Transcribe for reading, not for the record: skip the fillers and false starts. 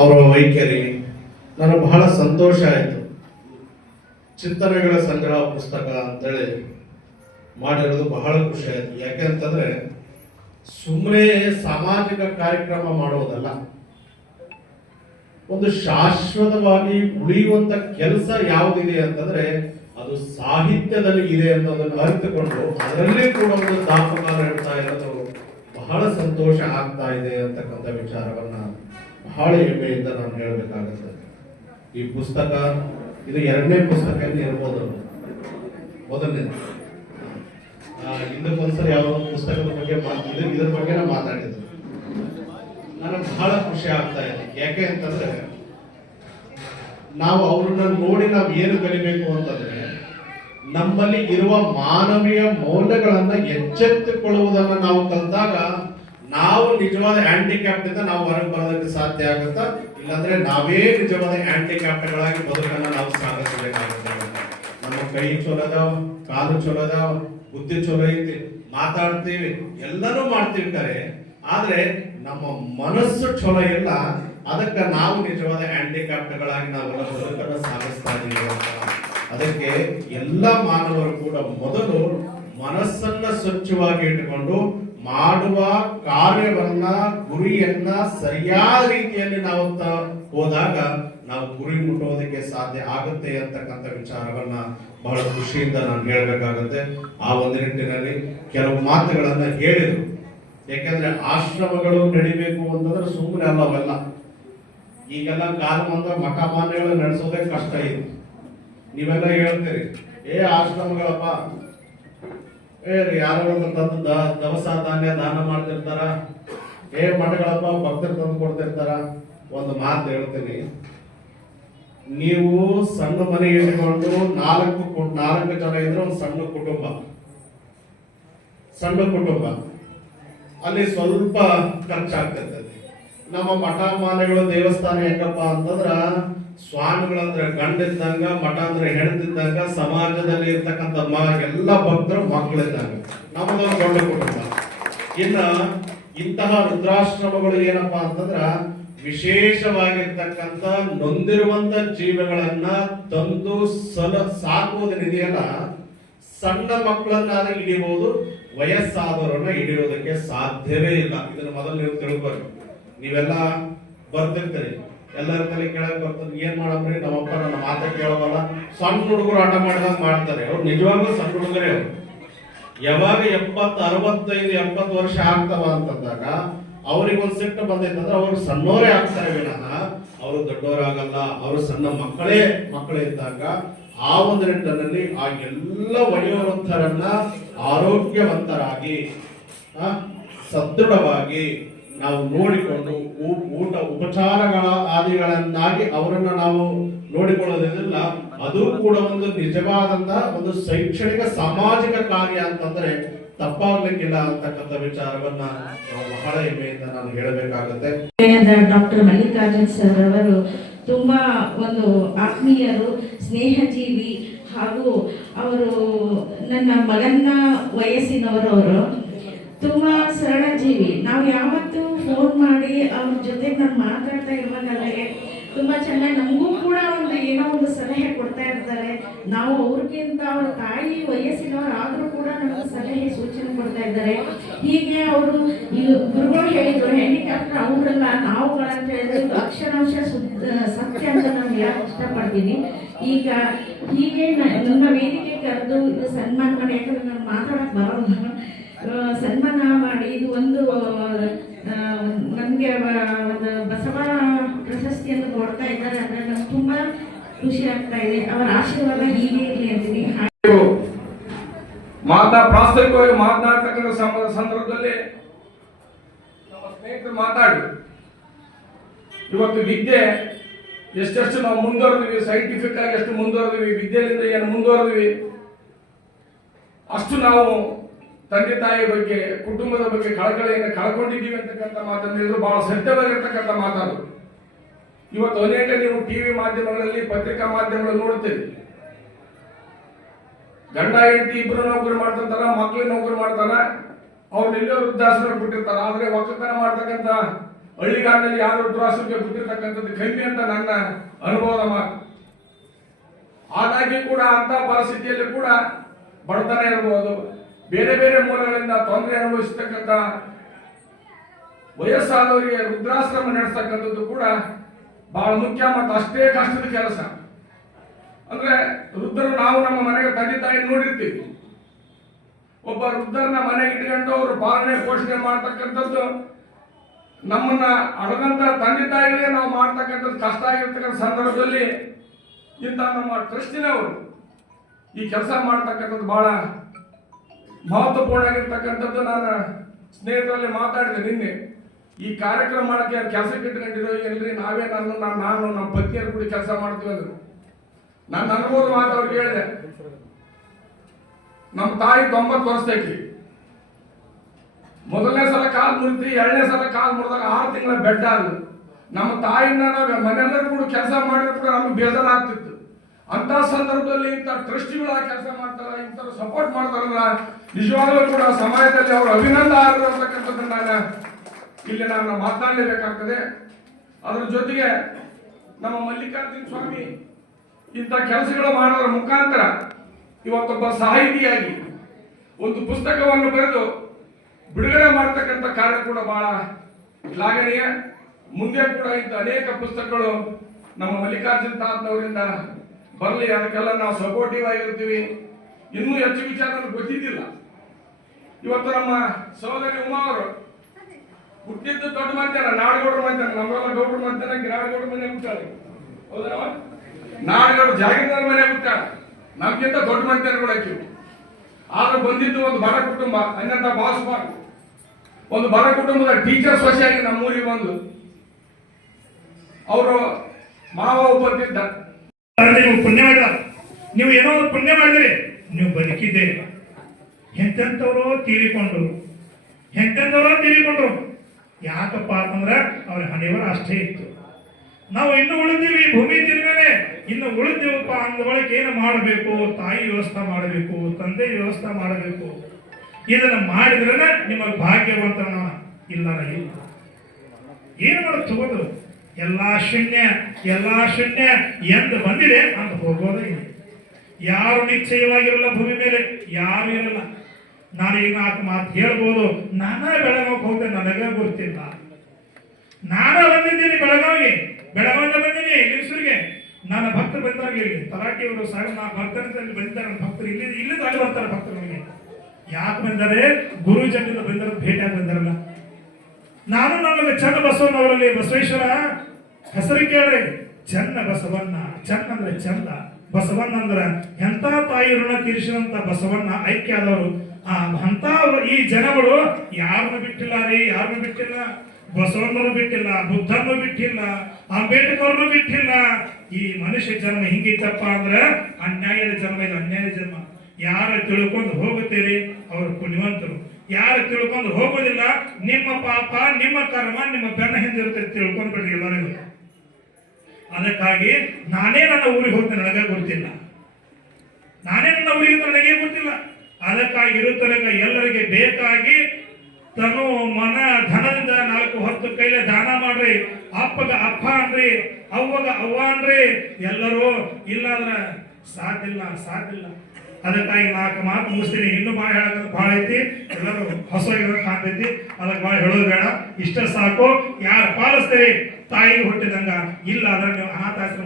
ಅವರ ವೈಖರಿ ನನಗೆ ಬಹಳ ಸಂತೋಷ ಆಯಿತು. ಚಿಂತನೆಗಳ ಸಂಗ್ರಹ ಪುಸ್ತಕ ಅಂತೇಳಿ ಮಾಡಿರೋದು ಬಹಳ ಖುಷಿ ಆಯಿತು. ಯಾಕೆಂತಂದ್ರೆ ಸುಮ್ಮನೆ ಸಾಮಾಜಿಕ ಕಾರ್ಯಕ್ರಮ ಮಾಡೋದಲ್ಲ, ಒಂದು ಶಾಶ್ವತವಾಗಿ ಉಳಿಯುವಂತ ಕೆಲಸ ಯಾವುದಿದೆ ಅಂತಂದ್ರೆ ಅದು ಸಾಹಿತ್ಯದಲ್ಲಿ ಇದೆ ಅನ್ನೋದನ್ನು ಅರಿತುಕೊಂಡು ಅದರಲ್ಲಿ ಕೂಡ ಒಂದು ದಾಪಕಾಲ ಇಡ್ತಾ ಇರೋದು ಬಹಳ ಸಂತೋಷ ಆಗ್ತಾ ಇದೆ ಅಂತಕ್ಕಂಥ ವಿಚಾರವನ್ನ ಬಹಳ ಹೆಮ್ಮೆಯಿಂದ ನಾನು ಹೇಳಬೇಕಾಗುತ್ತೆ. ಈ ಪುಸ್ತಕ ಇದು ಎರಡನೇ ಪುಸ್ತಕ ಇರ್ಬೋದು, ಮೊದಲನೇ ಹಿಂದಕ್ಕೊಂದ್ಸರಿ ಯಾವ ಪುಸ್ತಕದ ಬಗ್ಗೆ ಇದ್ರ ಬಗ್ಗೆ ಮಾತಾಡಿದ್ರು. ನನಗೆ ಬಹಳ ಖುಷಿ ಆಗ್ತಾ ಇದೆ. ಯಾಕೆ ಅಂತಂದ್ರೆ ನಾವು ಅವ್ರನ್ನ ನೋಡಿ ನಾವು ಏನು ಕಲಿಬೇಕು ಅಂತಂದ್ರೆ ನಮ್ಮಲ್ಲಿ ಇರುವ ಮಾನವೀಯ ಮೌಲ್ಯಗಳನ್ನ ಎಚ್ಚೆತ್ತುಕೊಳ್ಳುವುದನ್ನ ನಾವು ಕಲಿತಾಗ ನಾವು ನಿಜವಾದ ಹ್ಯಾಂಡಿಕ್ಯಾಪ್ಟ್ ಇಂದ ನಾವು ಹೊರಗೆ ಬರೋದಕ್ಕೆ ಸಾಧ್ಯ ಆಗುತ್ತಾ, ಇಲ್ಲಾಂದ್ರೆ ನಾವೇ ನಿಜವಾದ ಹ್ಯಾಂಡಿಕ್ಯಾಪ್ಟ್ಗಳಾಗಿ ಬದುಕನ್ನ ನಾವು ಸಾಗಿಸಬೇಕಾಗುತ್ತೆ. ನಮ್ಮ ಕೈ ಚಲೋ ಅದಾವ, ಕಾಲು ಚಲೋ ಅದಾವ, ಬುದ್ಧಿ ಚಲೋ ಐತಿ, ಮಾತಾಡ್ತೀವಿ, ಎಲ್ಲನೂ ಮಾಡ್ತೀವಿ ಕರೆ, ಆದ್ರೆ ನಮ್ಮ ಮನಸ್ಸು ಚಲೋ ಇಲ್ಲ. ಅದಕ್ಕೆ ನಾವು ನಿಜವಾದ ಹ್ಯಾಂಡಿಕ್ಯಾಪ್ಟ್ಗಳಾಗಿ ನಾವೆಲ್ಲ ಬದುಕನ್ನು ಸಾಗಿಸ್ತಾ ಇದ್ದೀವಿ. ಅದಕ್ಕೆ ಎಲ್ಲ ಮಾನವರು ಕೂಡ ಮೊದಲು ಮನಸ್ಸನ್ನ ಸ್ವಚ್ಛವಾಗಿ ಇಟ್ಟುಕೊಂಡು ಮಾಡುವ ಕಾರ್ಯವನ್ನ ಗುರಿಯನ್ನ ಸರಿಯಾದ ರೀತಿಯಲ್ಲಿ ನಾವು ಹೋದಾಗ ನಾವು ಗುರಿ ಮುಟ್ಟುವುದಕ್ಕೆ ಸಾಧ್ಯ ಆಗುತ್ತೆ ಅಂತಕ್ಕಂಥ ವಿಚಾರವನ್ನ ಬಹಳ ಖುಷಿಯಿಂದ ನಾನು ಹೇಳ್ಬೇಕಾಗುತ್ತೆ. ಆ ಒಂದು ನಿಟ್ಟಿನಲ್ಲಿ ಕೆಲವು ಮಾತುಗಳನ್ನ ಹೇಳಿದ್ರು. ಯಾಕಂದ್ರೆ ಆಶ್ರಮಗಳು ನಡಿಬೇಕು ಅಂತಂದ್ರೆ ಸುಮ್ಮನೆ ಅಲ್ಲ ಅವೆಲ್ಲ. ಈಗೆಲ್ಲ ಕಾಲ ಬಂದ ಮಠ ಮಾನ್ಯಗಳು ನಡೆಸೋದೇ ಕಷ್ಟ ಇದೆ. ನೀವೆಲ್ಲ ಹೇಳ್ತೀರಿ ಆಶ್ರಮಗಳಪ್ಪ, ಯಾರೋ ತಂದು ದವಸ ಧಾನ್ಯ ದಾನ ಮಾಡ್ತಿರ್ತಾರ, ಮಠಗಳಪ್ಪ ಭಕ್ತರು ತಂದು ಕೊಡ್ತಿರ್ತಾರ. ಒಂದು ಮಾತು ಹೇಳ್ತೀನಿ, ನೀವು ಸಣ್ಣ ಮನೆ ಇಟ್ಕೊಂಡು ನಾಲ್ಕು ಜನ ಇದ್ರೆ ಒಂದು ಸಣ್ಣ ಕುಟುಂಬ ಅಲ್ಲಿ ಸ್ವಲ್ಪ ಖರ್ಚಾಗ್ತದೆ. ನಮ್ಮ ಮಠ ಮಾಲೆಗಳು ದೇವಸ್ಥಾನ ಹೆಂಗಪ್ಪ ಅಂತಂದ್ರ ಸ್ವಾಮಿಗಳಂದ್ರೆ ಗಂಡಿದ್ದಂಗ, ಮಠ ಅಂದ್ರೆ ಹೆಣ್ದಿದ್ದಂಗ, ಸಮಾಜದಲ್ಲಿ ಇರ್ತಕ್ಕಂಥ ಎಲ್ಲ ಭಕ್ತರು ಮಕ್ಕಳಿದ್ದಂಗ, ನಮ್ಮದೊಂದು ದೊಡ್ಡ ಕುಟುಂಬ. ಇನ್ನ ಇಂತಹ ರುದ್ರಾಶ್ರಮಗಳು ಏನಪ್ಪಾ ಅಂತಂದ್ರ ವಿಶೇಷವಾಗಿರ್ತಕ್ಕಂಥ ನೊಂದಿರುವಂತ ಜೀವಗಳನ್ನ ತಂದು ಸಾಕುವುದನ್ನಿದೆಯಲ್ಲ, ಸಣ್ಣ ಮಕ್ಕಳನ್ನಾದ ಹಿಡಿಬಹುದು, ವಯಸ್ಸಾದವರನ್ನ ಹಿಡಿಯೋದಕ್ಕೆ ಸಾಧ್ಯವೇ ಇಲ್ಲ. ಇದನ್ನ ಮೊದಲು ನೀವು ತಿಳ್ಕೊರಿ. ನೀವೆಲ್ಲ ಬರ್ತಿರ್ತೀರಿ, ಎಲ್ಲರ ತಲೆ ಕೇಳಕ್ ಬರ್ತದೆ, ಏನ್ ಮಾಡಮ್ರಿ ನಮ್ಮಪ್ಪ ನನ್ನ ಮಾತ ಕೇಳವಲ್ಲ, ಸಣ್ಣ ಹುಡುಗರು ಆಟ ಮಾಡಿದಾಗ ಮಾಡ್ತಾರೆ. ಅವ್ರು ನಿಜವಾಗ್ಲೂ ಸಣ್ಣ ಹುಡುಗರೇ. ಅವ್ರು ಯಾವಾಗ 70, 65, 70 ವರ್ಷ ಆಗ್ತಾವ ಅಂತಂದಾಗ ಅವ್ರಿಗೊಂದು ಸಿಟ್ಟು ಬಂದೈತಂದ್ರೆ ಅವ್ರು ಸಣ್ಣವರೇ ಆಗ್ತಾರೆ ವಿನಃ ಅವರು ದೊಡ್ಡವರಾಗಲ್ಲ. ಅವರು ಸಣ್ಣ ಮಕ್ಕಳೇ ಇದ್ದಾಗ ಆ ಒಂದು ನಿಟ್ಟಿನಲ್ಲಿ ಆ ಎಲ್ಲ ವಯೋವೃದ್ಧರನ್ನ ಆರೋಗ್ಯವಂತರಾಗಿ ಸದೃಢವಾಗಿ ನಾವು ನೋಡಿಕೊಂಡು ಊಟ ಉಪಚಾರಗಳ ಆದಿಗಳನ್ನಾಗಿ ಅವರನ್ನ ನಾವು ನೋಡಿಕೊಳ್ಳೋದಿಲ್ಲ. ಅದು ಕೂಡ ಒಂದು ನಿಜವಾದಂತಹ ಒಂದು ಶೈಕ್ಷಣಿಕ ಸಾಮಾಜಿಕ ಕಾರ್ಯ ಅಂತಂದ್ರೆ ತಪ್ಪಾಗ್ಲಿಕ್ಕಿಲ್ಲ ಅಂತಕ್ಕಂಥ ವಿಚಾರವನ್ನ ನಾವು ಬಹಳ ಹೆಮ್ಮೆಯಿಂದ ನಾನು ಹೇಳಬೇಕಾಗುತ್ತೆ. ಡಾಕ್ಟರ್ ಮಲ್ಲಿಕಾರ್ಜುನ್ ಸರ್ ಅವರು ತುಂಬಾ ಒಂದು ಆತ್ಮೀಯರು, ಸ್ನೇಹಜೀವಿ, ಹಾಗೂ ಅವರು ನನ್ನ ಮಗನ ವಯಸ್ಸಿನವರು. ಅವರು ತುಂಬಾ ಸರಳ ಜೀವಿ. ನಾವು ಯಾವತ್ತೂ ಫೋನ್ ಮಾಡಿ ಅವ್ರ ಜೊತೆ ನಾನು ಮಾತಾಡ್ತಾ ಇರುವಾಗಲೇ ತುಂಬಾ ಚೆನ್ನಾಗಿ ನಮಗೂ ಕೂಡ ಒಂದು ಏನೋ ಒಂದು ಸಲಹೆ ಕೊಡ್ತಾ ಇರ್ತಾರೆ. ನಾವು ಅವ್ರಿಗಿಂತ ಅವ್ರ ತಾಯಿ ವಯಸ್ಸಿನವರು ಆದ್ರೂ ಕೂಡ ನಮಗೆ ಸಲಹೆ ಸೂಚನೆ ಕೊಡ್ತಾ ಇದ್ದಾರೆ. ಹೀಗೆ ಅವರು ಈ ಗುರುಗಳು ಹೇಳಿದ್ರು, ಹ್ಯಾಂಡಿಕ್ಯಾಪ್ಟರ್ ಅವರಲ್ಲ ನಾವುಗಳಂತ ಹೇಳಿದ್ರು ಅಕ್ಷರಾಂಶ ಸತ್ಯ ಅಂತ ನಾನು ಹೇಳಕ್ ಇಷ್ಟಪಡ್ತೀನಿ. ಈಗ ಹೀಗೆ ನನ್ನ ವೇದಿಕೆ ಕರೆದು ಇದು ಸನ್ಮಾನ ಮಾಡಿ, ಯಾಕಂದ್ರೆ ನಾನು ಮಾತಾಡಕ್ ಬರೋದು, ಸನ್ಮಾನ ಮಾಡಿ ಇದು ಒಂದು ನನಗೆ ಒಂದು ಬಸವ ಪ್ರಶಸ್ತಿಯನ್ನು ಕೊಡ್ತಾ ಇದ್ದಾರೆ ಅಂದ್ರೆ ನನಗೆ ತುಂಬಾ ಖುಷಿ ಆಗ್ತಾ ಇದೆ. ಅವರ ಆಶೀರ್ವಾದ ಹೀಗೆ ಇರಲಿ ಅಂತೀನಿ. ಪ್ರಾಸ್ತಾವಿಕವಾಗಿ ಮಾತನಾಡ್ತಕ್ಕಂಥ ಸಂದರ್ಭದಲ್ಲಿ ನಮ್ಮ ಸ್ನೇಹಿತರು ಮಾತಾಡಿ ಇವತ್ತು ವಿದ್ಯೆ ಎಷ್ಟೆಷ್ಟು ನಾವು ಮುಂದುವರೆದಿವಿ, ಸೈಂಟಿಫಿಕ್ ಆಗಿ ಎಷ್ಟು ಮುಂದುವರೆದಿವಿ, ವಿದ್ಯೆಯಿಂದ ಏನು ಮುಂದುವರೆದಿವಿ, ಅಷ್ಟು ನಾವು ತಂದೆ ತಾಯಿ ಬಗ್ಗೆ, ಕುಟುಂಬದ ಬಗ್ಗೆ ಕಳಕಳಿಯನ್ನು ಕಳ್ಕೊಂಡಿದ್ದೀವಿ ಅಂತಕ್ಕಂಥ ಮಾತನ್ನು ಹೇಳಿದ್ರು. ಬಹಳ ಸತ್ಯವಾಗಿರ್ತಕ್ಕಂಥ ಮಾತಾಡು. ಇವತ್ತು ಅನೇಕ ನೀವು ಟಿವಿ ಮಾಧ್ಯಮಗಳಲ್ಲಿ, ಪತ್ರಿಕಾ ಮಾಧ್ಯಮಗಳಲ್ಲಿ ನೋಡ್ತೀರಿ, ಗಂಡ ಹೆಂಡತಿ ಇಬ್ರು ನೌಕರಿ ಮಾಡ್ತಿರ್ತಾರ, ಮಕ್ಳು ನೌಕರಿ ಮಾಡ್ತಾರ, ಅವ್ರನ್ನ ಎಲ್ಲೋ ವೃದ್ಧಾಶ್ರಮ ಬಿಟ್ಟಿರ್ತಾರ. ಆದ್ರೆ ಒಕ್ಕಲತನ ಮಾಡ್ತಕ್ಕಂಥ ಹಳ್ಳಿಗಾಡಿನಲ್ಲಿ ಯಾರು ರುದ್ರಾಸುರರಿಗೆ ಗೊತ್ತಿರ್ತಕ್ಕಂಥದ್ದು ಕಮ್ಮಿ ಅಂತ ನನ್ನ ಅನುಭವದ ಮಾತು. ಹಾಗಾಗಿ ಕೂಡ ಅಂತ ಪರಿಸ್ಥಿತಿಯಲ್ಲಿ ಕೂಡ ಬಡತನ ಇರಬಹುದು, ಬೇರೆ ಬೇರೆ ಮೂಲಗಳಿಂದ ತೊಂದರೆ ಅನುಭವಿಸತಕ್ಕಂಥ ವಯಸ್ಸಾದವರಿಗೆ ವೃದ್ಧಾಶ್ರಮ ನಡೆಸ್ತಕ್ಕಂಥದ್ದು ಕೂಡ ಬಹಳ ಮುಖ್ಯ ಮತ್ತು ಅಷ್ಟೇ ಕಷ್ಟದ ಕೆಲಸ. ಅಂದ್ರೆ ವೃದ್ಧರು ನಾವು ನಮ್ಮ ಮನೆಗೆ ತಂದೆ ತಾಯಿ ನೋಡಿರ್ತೀವಿ. ಒಬ್ಬ ವೃದ್ಧರನ್ನ ಮನೆಗೆ ಇಟ್ಕೊಂಡು ಅವರು ಪಾಲನೆ ಪೋಷಣೆ ಮಾಡ್ತಕ್ಕಂಥದ್ದು ನಮ್ಮನ್ನ ಅಡದಂತ ತಂದೆ ತಾಯಿಗಳೇ ನಾವು ಮಾಡ್ತಕ್ಕಂಥದ್ದು ಕಷ್ಟ ಆಗಿರ್ತಕ್ಕಂಥ ಸಂದರ್ಭದಲ್ಲಿ ಇಂಥ ನಮ್ಮ ಟ್ರಸ್ಟಿನವರು ಈ ಕೆಲಸ ಮಾಡ್ತಕ್ಕಂಥದ್ದು ಬಹಳ ಮಹತ್ವಪೂರ್ಣ ಆಗಿರ್ತಕ್ಕಂಥದ್ದು. ನಾನು ಸ್ನೇಹಿತರಲ್ಲಿ ಮಾತಾಡಿದೆ ನಿನ್ನೆ, ಈ ಕಾರ್ಯಕ್ರಮ ಮಾಡಕ್ಕೆ ಕೆಲಸಕ್ಕೆ ಇಟ್ಕೊಂಡಿರೋ ಎಲ್ರಿ ನಾವೇ ನಾನು ನಮ್ಮ ಪತ್ನಿಯರು ಕೂಡ ಕೆಲಸ ಮಾಡ್ತೀವಿ ಅಂದ್ರು. ನನ್ನ ಅನುಭವದ ಮಾತು ಅವ್ರಿಗೆ ಹೇಳಿದೆ, ನಮ್ಮ ತಾಯಿ 90 ವರ್ಷದಕ್ಕೆ ಮೊದಲನೇ ಸಲ ಕಾಲು ಮುರಿತಿ, ಎರಡನೇ ಸಲ ಕಾಲು ಮುರಿದಾಗ 6 ತಿಂಗಳ ಬೆಡ್ ಆದ್ರು. ನಮ್ಮ ತಾಯಿನ ನಾವು ಮನೆಯಲ್ಲರೂ ಕೂಡ ಕೆಲಸ ಮಾಡಿದ್ರು ಕೂಡ ನಮ್ಗೆ ಬೇಜಾರಾಗ್ತಿತ್ತು. ಅಂತ ಸಂದರ್ಭದಲ್ಲಿ ಇಂಥ ಟ್ರಸ್ಟಿಗಳು ಆ ಕೆಲಸ ಮಾಡ್ತಾರ, ಇಂಥ ಸಪೋರ್ಟ್ ಮಾಡ್ತಾರಲ್ಲ, ನಿಜವಾಗ್ಲೂ ಕೂಡ ಸಮಾಜದಲ್ಲಿ ಅವರು ಅಭಿನಂದನೆ ಅಂತಕ್ಕಂಥದ್ದನ್ನ ಇಲ್ಲಿ ನಾನು ಮಾತನಾಡಲೇಬೇಕಾಗ್ತದೆ. ಅದ್ರ ಜೊತೆಗೆ ನಮ್ಮ ಮಲ್ಲಿಕಾರ್ಜುನ ಸ್ವಾಮಿ ಇಂಥ ಕೆಲಸಗಳು ಮಾಡೋದ್ರ ಮುಖಾಂತರ ಇವತ್ತೊಬ್ಬ ಸಾಹಿತಿಯಾಗಿ ಒಂದು ಪುಸ್ತಕವನ್ನು ಬರೆದು ಬಿಡುಗಡೆ ಮಾಡತಕ್ಕಂಥ ಕಾರ್ಯ ಕೂಡ ಬಹಳ ಶ್ಲಾಘನೀಯ. ಮುಂದೆ ಕೂಡ ಇಂಥ ಅನೇಕ ಪುಸ್ತಕಗಳು ನಮ್ಮ ಮಲ್ಲಿಕಾರ್ಜುನ ತಾತನವರಿಂದ ಬರಲಿ, ಅದಕ್ಕೆಲ್ಲ ನಾವು ಸಪೋರ್ಟಿವ್ ಆಗಿರ್ತೀವಿ. ಇನ್ನೂ ಹೆಚ್ಚು ವಿಚಾರ ನಮ್ಗೆ ಗೊತ್ತಿದ್ದಿಲ್ಲ. ಇವತ್ತು ನಮ್ಮ ಸಹೋದರಿ ಉಮಾ ಅವರು ಹುಟ್ಟಿದ್ದು ದೊಡ್ಡ ಮಧ್ಯಾಹ್ನ, ನಾಡಗೌಡರ ಮಧ್ಯಾಹ್ನ, ನಮ್ಮೆಲ್ಲ ಗೌಡ್ರ ಮಧ್ಯಾಹ್ನ ನಾಡಗೌಡರ ಮನೆ ಹುಟ್ಟಾಳೆ, ಹೌದಾ? ನಾಡಗೌಡ ಜಾಗೀರ್ದಾರ್ ಮನೆ ಹುಟ್ಟಾಳ, ನಮ್ಗಿಂತ ದೊಡ್ಡ ಮಧ್ಯಾಹ್ನಗಳು ಹಾಕಿವು. ಆದ್ರೆ ಬಂದಿದ್ದು ಒಂದು ಬಡ ಕುಟುಂಬ, ಅನ್ಯಂತ ಬಾಸ್ಬಾಗ್ ಒಂದು ಬಡ ಕುಟುಂಬದ ಟೀಚರ್ ಸೊಸೆಯಾಗಿ ನಮ್ಮೂರಿಗೆ ಬಂದು ಅವರು ಮಾವ ಒಬ್ಬತ್ತಿದ್ದ. ನೀವು ಪುಣ್ಯ ಮಾಡಿದ, ನೀವು ಏನೋ ಒಂದು ಪುಣ್ಯ ಮಾಡಿದ್ರಿ, ನೀವು ಬದುಕಿದ್ದೀರಿ. ಎಂತೆಂಥವ್ರು ತೀರಿಕೊಂಡ್ರು, ಯಾಕಪ್ಪ ಅಂತಂದ್ರೆ ಅವ್ರ ಹಣೆವರ ಅಷ್ಟೇ ಇತ್ತು. ನಾವು ಇನ್ನು ಉಳಿದೀವಿ, ಭೂಮಿ ತಿರುಗನೆ ಇನ್ನು ಉಳಿದೀವಪ್ಪ ಅಂದೊಳಗೆ ಏನು ಮಾಡಬೇಕು? ತಾಯಿ ವ್ಯವಸ್ಥೆ ಮಾಡಬೇಕು, ತಂದೆ ವ್ಯವಸ್ಥೆ ಮಾಡಬೇಕು. ಇದನ್ನ ಮಾಡಿದ್ರೆ ನಿಮಗೆ ಭಾಗ್ಯವಂತನ ಇಲ್ಲ. ಏನು ಮಾಡೋದು ತಗೋದು? ಎಲ್ಲಾ ಶೂನ್ಯ ಎಂದು ಬಂದಿದೆ ಅಂತ ಹೋಗೋದೇ ಇಲ್ಲ. ಯಾರು ನಿಶ್ಚಯವಾಗಿರಲ್ಲ ಭೂಮಿ ಮೇಲೆ, ಯಾರು ಇರಲ್ಲ. ನಾನೀಗ 4 ಮಾತು ಹೇಳ್ಬೋದು. ನಾನಾ ಬೆಳಗಾವಿಗೆ ಹೋಗ್ತೇನೆ, ನನಗೆ ಗೊತ್ತಿಲ್ಲ. ನಾನು ಬಂದಿದ್ದೀನಿ ಬೆಳಗಾವಿಯಿಂದ ಬಂದೀನಿ ಲಿಂಗಸೂರಿಗೆ. ನನ್ನ ಭಕ್ತರು ಬಂದಾಗ ಇಲ್ಲಿ ತಲಾಟಿಯವರು ನಾ ಬರ್ತೇನೆ ಬಂದಿದ್ದಾರೆ. ನನ್ನ ಭಕ್ತರು ಇಲ್ಲಿಂದ ಅಲ್ಲಿ ಬರ್ತಾರೆ. ಭಕ್ತರು ನನಗೆ ಯಾಕೆ ಬಂದರೆ ಗುರುಜನಿಂದ ಬಂದಿರೋ ಭೇಟಿಯಾಗಿ ಬಂದಾರಲ್ಲ. ನಾನು ನಮಗೆ ಚನ್ನ ಬಸವಣ್ಣವರಲ್ಲಿ ಬಸವೇಶ್ವರ ಹೆಸರು ಕೇಳ್ರಿ, ಚನ್ನ ಬಸವಣ್ಣ. ಚನ್ನ ಅಂದ್ರೆ ಚಂದ, ಬಸವಣ್ಣ ಅಂದ್ರೆ ಎಂತ ತಾಯಿ ಋಣ ತೀರಿಸಿದಂತ ಬಸವಣ್ಣ ಐಕ್ಯ ಆದವರು. ಅಂತ ಈ ಜನಗಳು ಯಾರನ್ನು ಬಿಟ್ಟಿಲ್ಲ. ಬಸವಣ್ಣರು ಬಿಟ್ಟಿಲ್ಲ, ಬುದ್ಧನ್ನು ಬಿಟ್ಟಿಲ್ಲ, ಅಂಬೇಡ್ಕರ್ನು ಬಿಟ್ಟಿಲ್ಲ. ಈ ಮನುಷ್ಯ ಜನ್ಮ ಹಿಂಗಿತ್ತಪ್ಪ ಅಂದ್ರೆ ಅನ್ಯಾಯದ ಜನ್ಮ, ಇದು ಅನ್ಯಾಯದ ಜನ್ಮ. ಯಾರು ತಿಳ್ಕೊಂಡು ಹೋಗುತ್ತೀರಿ ಅವರು ಪುಣ್ಯವಂತರು, ಯಾರು ತಿಳ್ಕೊಂಡು ಹೋಗೋದಿಲ್ಲ ನಿಮ್ಮ ಪಾಪ ನಿಮ್ಮ ಕರ್ಮ ನಿಮ್ಮ ಬೆನ್ನ ಹಿಂದಿರುತ್ತೆ. ತಿಳ್ಕೊಂಡು ಬಿಡ್ರಿ ಎಲ್ಲರಿಗೂ. ಅದಕ್ಕಾಗಿ ನಾನೇ ನನ್ನ ಊರಿಗೆ ಹೋಗ್ತೇನೆ, ನನಗೆ ಗೊತ್ತಿಲ್ಲ. ಅದಕ್ಕಾಗಿ ಇರುತ್ತಲೆಗ ಎಲ್ಲರಿಗೆ ಬೇಕಾಗಿ ತನು ಮನ ಧನದಿಂದ 4 ಹೊತ್ತು ಕೈಲೆ ದಾನ ಮಾಡ್ರಿ. ಅಪ್ಪಗ ಅಪ್ಪ ಅನ್ರಿ, ಅವ್ವಗ ಅವ್ವ ಅನ್ರಿ. ಎಲ್ಲರೂ ಇಲ್ಲಾಂದ್ರೆ ಸಾಧ್ಯಿಲ್ಲ. ಅದಕ್ಕಾಗಿ 4 ಮಾತು ಮುಗಿಸ್ತೀನಿ. ಇನ್ನೂ ಭಾಳ ಹೇಳೋದು ಭಾಳ ಐತಿ, ಎಲ್ಲರೂ ಹೊಸ ಕಾಣ್ತೈತಿ. ಅದಕ್ಕೆ ಭಾಳ ಹೇಳೋದು ಬೇಡ, ಇಷ್ಟ ಸಾಕು. ಯಾರು ಪಾಲಿಸ್ತೀರಿ ತಾಯಿಗೆ ಹುಟ್ಟಿದಂಗ, ಇಲ್ಲ ಅಂದ್ರೆ ನೀವು ಅನಾಥಾಶ್ರಮ